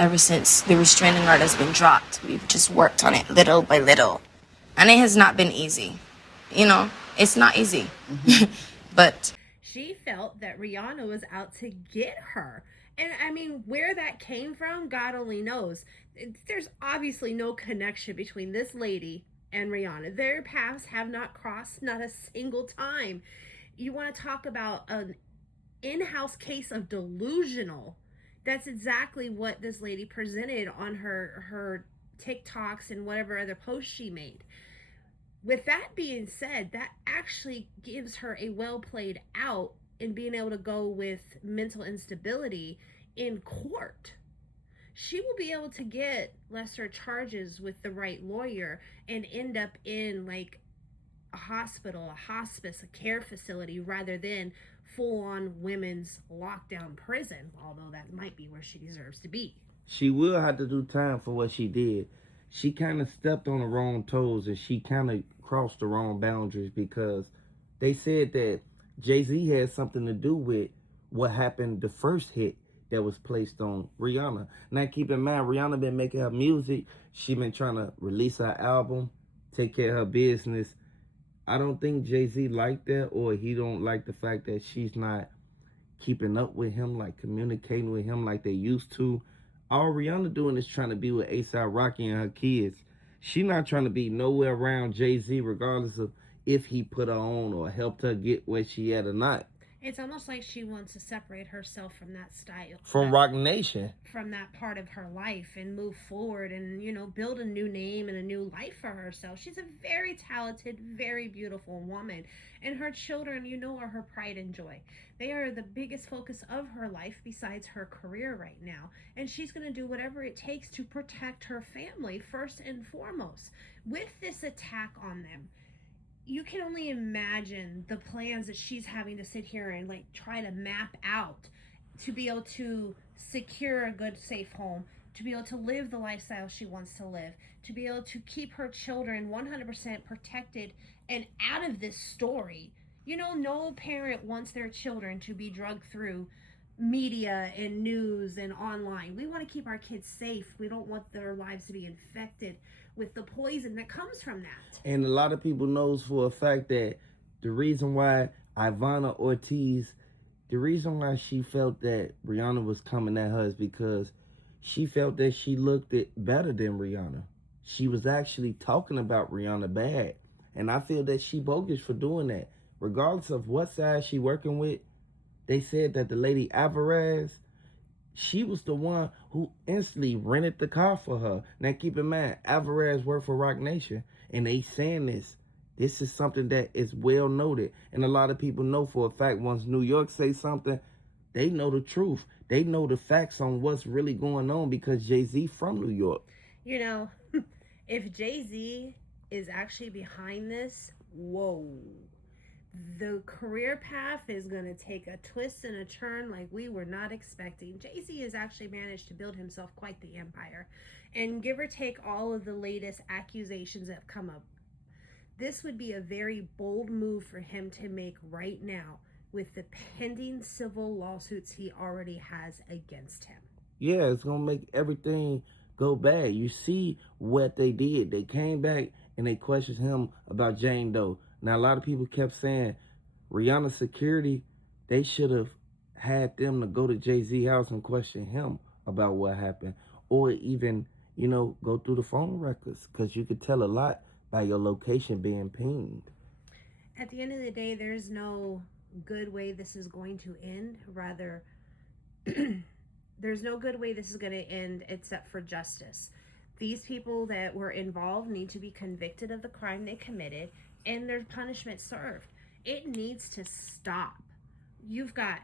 ever since the restraining order has been dropped. We've just worked on it little by little. And it has not been easy. You know, it's not easy. But she felt that Rihanna was out to get her. And I mean, where that came from, God only knows. There's obviously no connection between this lady and Rihanna. Their paths have not crossed, not a single time. You want to talk about an in-house case of delusional? That's exactly what this lady presented on her TikToks and whatever other posts she made. With that being said, that actually gives her a well played out in being able to go with mental instability in court. She will be able to get lesser charges with the right lawyer and end up in like a hospital, a hospice, a care facility rather than full on women's lockdown prison, although that might be where she deserves to be. She will have to do time for what she did. She kind of stepped on the wrong toes and she kind of crossed the wrong boundaries because they said that Jay-Z had something to do with what happened the first hit that was placed on Rihanna. Now keep in mind, Rihanna been making her music. She been trying to release her album, take care of her business. I don't think Jay-Z liked that, or he don't like the fact that she's not keeping up with him, like communicating with him like they used to. All Rihanna doing is trying to be with A$AP Rocky and her kids. She not trying to be nowhere around Jay-Z, regardless of if he put her on or helped her get where she at or not. It's almost like she wants to separate herself from that style. From Roc Nation. From that part of her life and move forward and, you know, build a new name and a new life for herself. She's a very talented, very beautiful woman. And her children, you know, are her pride and joy. They are the biggest focus of her life besides her career right now. And she's going to do whatever it takes to protect her family first and foremost. With this attack on them, you can only imagine the plans that she's having to sit here and like try to map out to be able to secure a good, safe home, to be able to live the lifestyle she wants to live, to be able to keep her children 100% protected and out of this story. You know, no parent wants their children to be drugged through media and news and online. We want to keep our kids safe. We don't want their lives to be infected with the poison that comes from that. And a lot of people knows for a fact that the reason why Ivana Ortiz, the reason why she felt that Rihanna was coming at her is because she felt that she looked it better than Rihanna. She was actually talking about Rihanna bad. And I feel that she bogus for doing that. Regardless of what side she working with, they said that the lady Alvarez, she was the one who instantly rented the car for her. Now keep in mind, Alvarez worked for Roc Nation, and they saying this. This is something that is well noted. And a lot of people know for a fact once New York say something, they know the truth. They know the facts on what's really going on because Jay-Z from New York. You know, if Jay-Z is actually behind this, whoa. The career path is going to take a twist and a turn like we were not expecting. Jay-Z has actually managed to build himself quite the empire. And give or take all of the latest accusations that have come up, this would be a very bold move for him to make right now with the pending civil lawsuits he already has against him. Yeah, it's going to make everything go bad. You see what they did. They came back and they questioned him about Jane Doe. Now, a lot of people kept saying Rihanna's security, they should have had them to go to Jay-Z house and question him about what happened. Or even, you know, go through the phone records because you could tell a lot by your location being pinged. At the end of the day, there's no good way this is going to end. Rather, there's no good way this is going to end except for justice. These people that were involved need to be convicted of the crime they committed and their punishment served. It needs to stop. You've got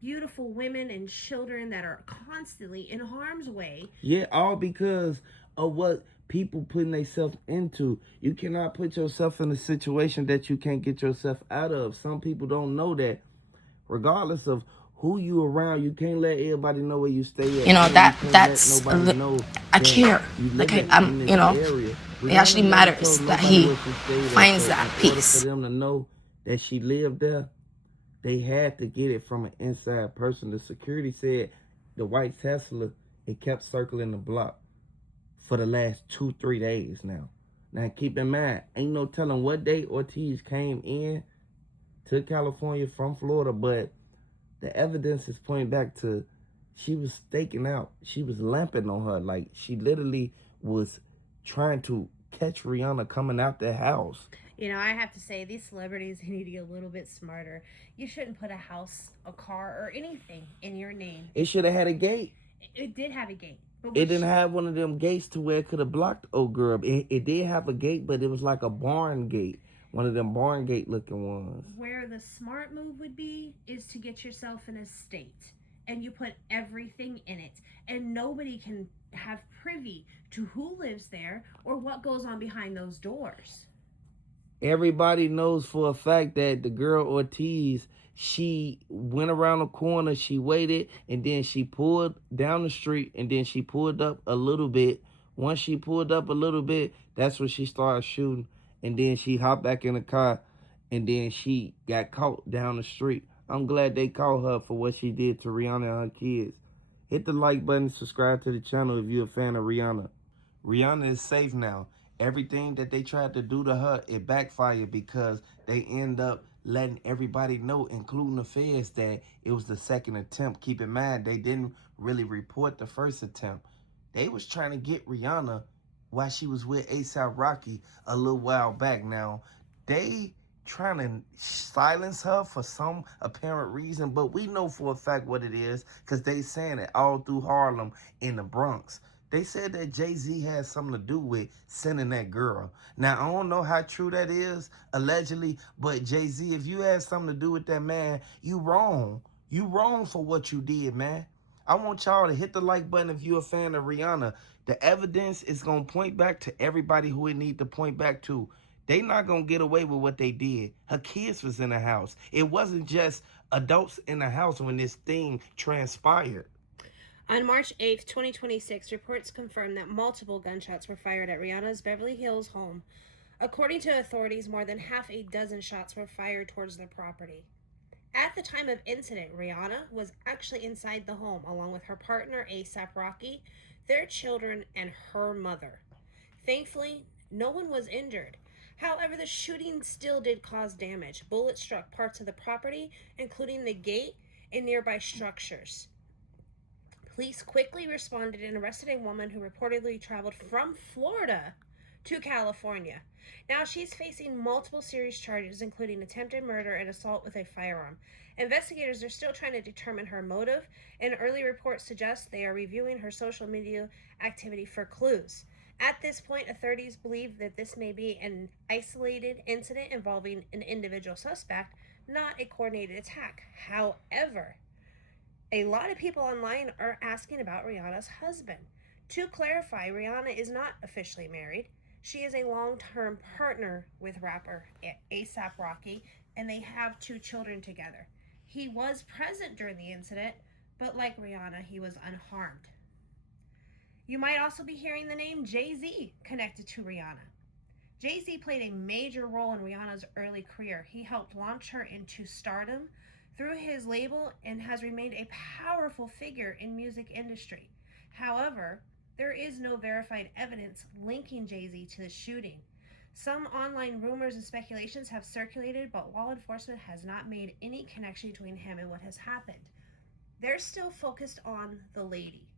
beautiful women and children that are constantly in harm's way. Yeah, all because of what people putting themselves into. You cannot put yourself in a situation that you can't get yourself out of. Some people don't know that. Regardless of who you around, you can't let everybody know where you stay at. You know, I care. Like I'm, you know, it actually matters that he finds that peace. For them to know that she lived there, they had to get it from an inside person. The security said the white Tesla It kept circling the block for the last 2-3 days now. Now keep in mind, ain't no telling what day Ortiz came in to California from Florida, but the evidence is pointing back to she was staking out. She was lamping on her. Like, she literally was trying to catch Rihanna coming out the house. You know, I have to say, these celebrities need to get a little bit smarter. You shouldn't put a house, a car, or anything in your name. It should have had a gate. It did have a gate. But It didn't have one of them gates to where it could have blocked old girl. It did have a gate, but it was like a barn gate. One of them barn gate looking ones. Where the smart move would be is to get yourself an estate. And you put everything in it. And nobody can have privy to who lives there or what goes on behind those doors. Everybody knows for a fact that the girl Ortiz, she went around the corner, she waited, and then she pulled down the street, and then she pulled up a little bit. Once she pulled up a little bit, that's when she started shooting, and then she hopped back in the car, and then she got caught down the street. I'm glad they caught her for what she did to Rihanna and her kids. Hit the like button, subscribe to the channel if you're a fan of Rihanna. Rihanna is safe now. Everything that they tried to do to her, it backfired because they end up letting everybody know, including the feds, that it was the second attempt. Keep in mind, they didn't really report the first attempt. They was trying to get Rihanna while she was with A$AP Rocky a little while back. Now, they trying to silence her for some apparent reason, but we know for a fact what it is because they saying it all through Harlem in the Bronx. They said that Jay-Z had something to do with sending that girl. Now, I don't know how true that is, allegedly, but Jay-Z, if you had something to do with that man, you wrong. You wrong for what you did, man. I want y'all to hit the like button if you're a fan of Rihanna. The evidence is going to point back to everybody who it need to point back to. They not going to get away with what they did. Her kids was in the house. It wasn't just adults in the house when this thing transpired. On March 8th, 2026, reports confirmed that multiple gunshots were fired at Rihanna's Beverly Hills home. According to authorities, more than half a dozen shots were fired towards their property. At the time of incident, Rihanna was actually inside the home along with her partner A$AP Rocky, their children, and her mother. Thankfully, no one was injured. However, the shooting still did cause damage. Bullets struck parts of the property, including the gate and nearby structures. Police quickly responded and arrested a woman who reportedly traveled from Florida to California. Now she's facing multiple serious charges, including attempted murder and assault with a firearm. Investigators are still trying to determine her motive, and early reports suggest they are reviewing her social media activity for clues. At this point, authorities believe that this may be an isolated incident involving an individual suspect, not a coordinated attack. However, a lot of people online are asking about Rihanna's husband. To clarify, Rihanna is not officially married. She is a long-term partner with rapper A$AP Rocky, and they have 2 children together. He was present during the incident, but like Rihanna, he was unharmed. You might also be hearing the name Jay-Z connected to Rihanna. Jay-Z played a major role in Rihanna's early career. He helped launch her into stardom through his label and has remained a powerful figure in music industry. However, there is no verified evidence linking Jay-Z to the shooting. Some online rumors and speculations have circulated, but law enforcement has not made any connection between him and what has happened. They're still focused on the lady.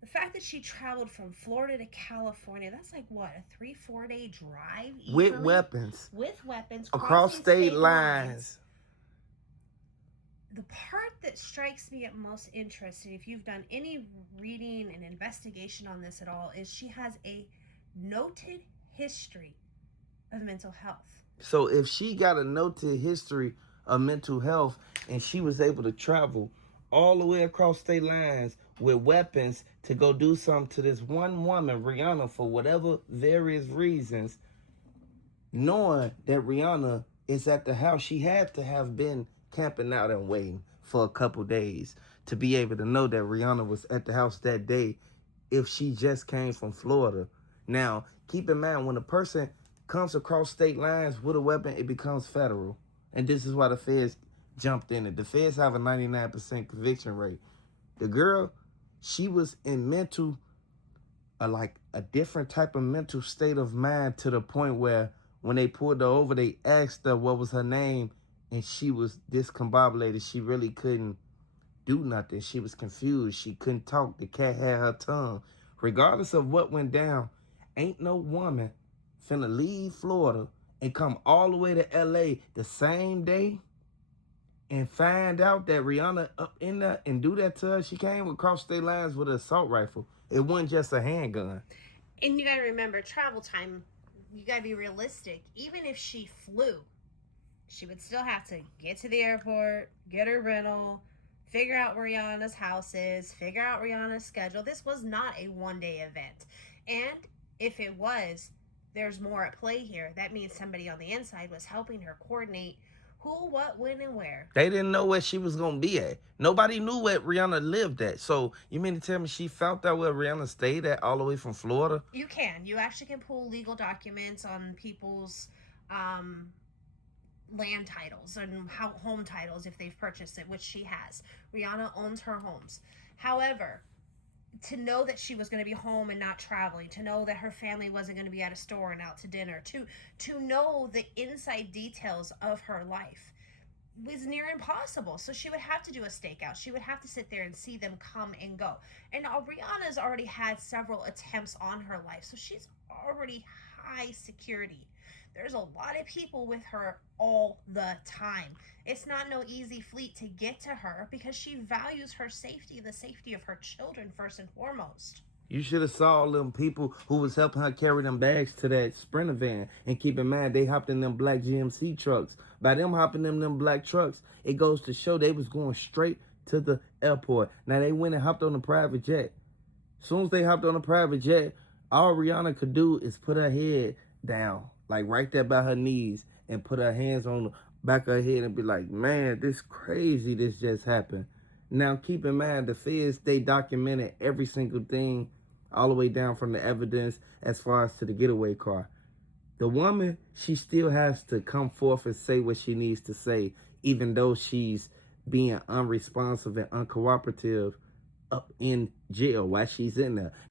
The fact that she traveled from Florida to California, that's like what, a 3-4 day drive? With weapons. With weapons. Across state lines. The part that strikes me at most interesting, if you've done any reading and investigation on this at all, is she has a noted history of mental health. So if she got a noted history of mental health and she was able to travel all the way across state lines with weapons to go do something to this one woman, Rihanna, for whatever various reasons, knowing that Rihanna is at the house, she had to have been camping out and waiting for a couple days to be able to know that Rihanna was at the house that day if she just came from Florida. Now, keep in mind, when a person comes across state lines with a weapon, it becomes federal. And this is why the feds jumped in it. The feds have a 99% conviction rate. The girl, she was in like a different type of mental state of mind, to the point where when they pulled her over, they asked her what was her name, and she was discombobulated. She really couldn't do nothing. She was confused. She couldn't talk. The cat had her tongue. Regardless of what went down, ain't no woman finna leave Florida and come all the way to LA the same day and find out that Rihanna up in there and do that to her. She came across state lines with an assault rifle. It wasn't just a handgun. And you gotta remember, travel time, you gotta be realistic. Even if she flew, she would still have to get to the airport, get her rental, figure out where Rihanna's house is, figure out Rihanna's schedule. This was not a one-day event. And if it was, there's more at play here. That means somebody on the inside was helping her coordinate who, what, when, and where. They didn't know where she was going to be at. Nobody knew where Rihanna lived at. So you mean to tell me she found out where Rihanna stayed at all the way from Florida? You can. You actually can pull legal documents on people's land titles and home titles if they've purchased it, which she has. Rihanna owns her homes. However, to know that she was going to be home and not traveling, to know that her family wasn't going to be at a store and out to dinner, to know the inside details of her life was near impossible. So she would have to do a stakeout. She would have to sit there and see them come and go. And now Rihanna's already had several attempts on her life, so she's already high security. There's a lot of people with her all the time. It's not no easy feat to get to her because she values her safety, the safety of her children first and foremost. You should have saw all them people who was helping her carry them bags to that Sprinter van. And keep in mind, they hopped in them black GMC trucks. By them hopping in them black trucks, it goes to show they was going straight to the airport. Now, they went and hopped on a private jet. As soon as they hopped on a private jet, all Rihanna could do is put her head down, like right there by her knees, and put her hands on the back of her head and be like, man, this crazy, this just happened. Now, keep in mind, the feds, they documented every single thing all the way down from the evidence as far as to the getaway car. The woman, she still has to come forth and say what she needs to say, even though she's being unresponsive and uncooperative up in jail while she's in there.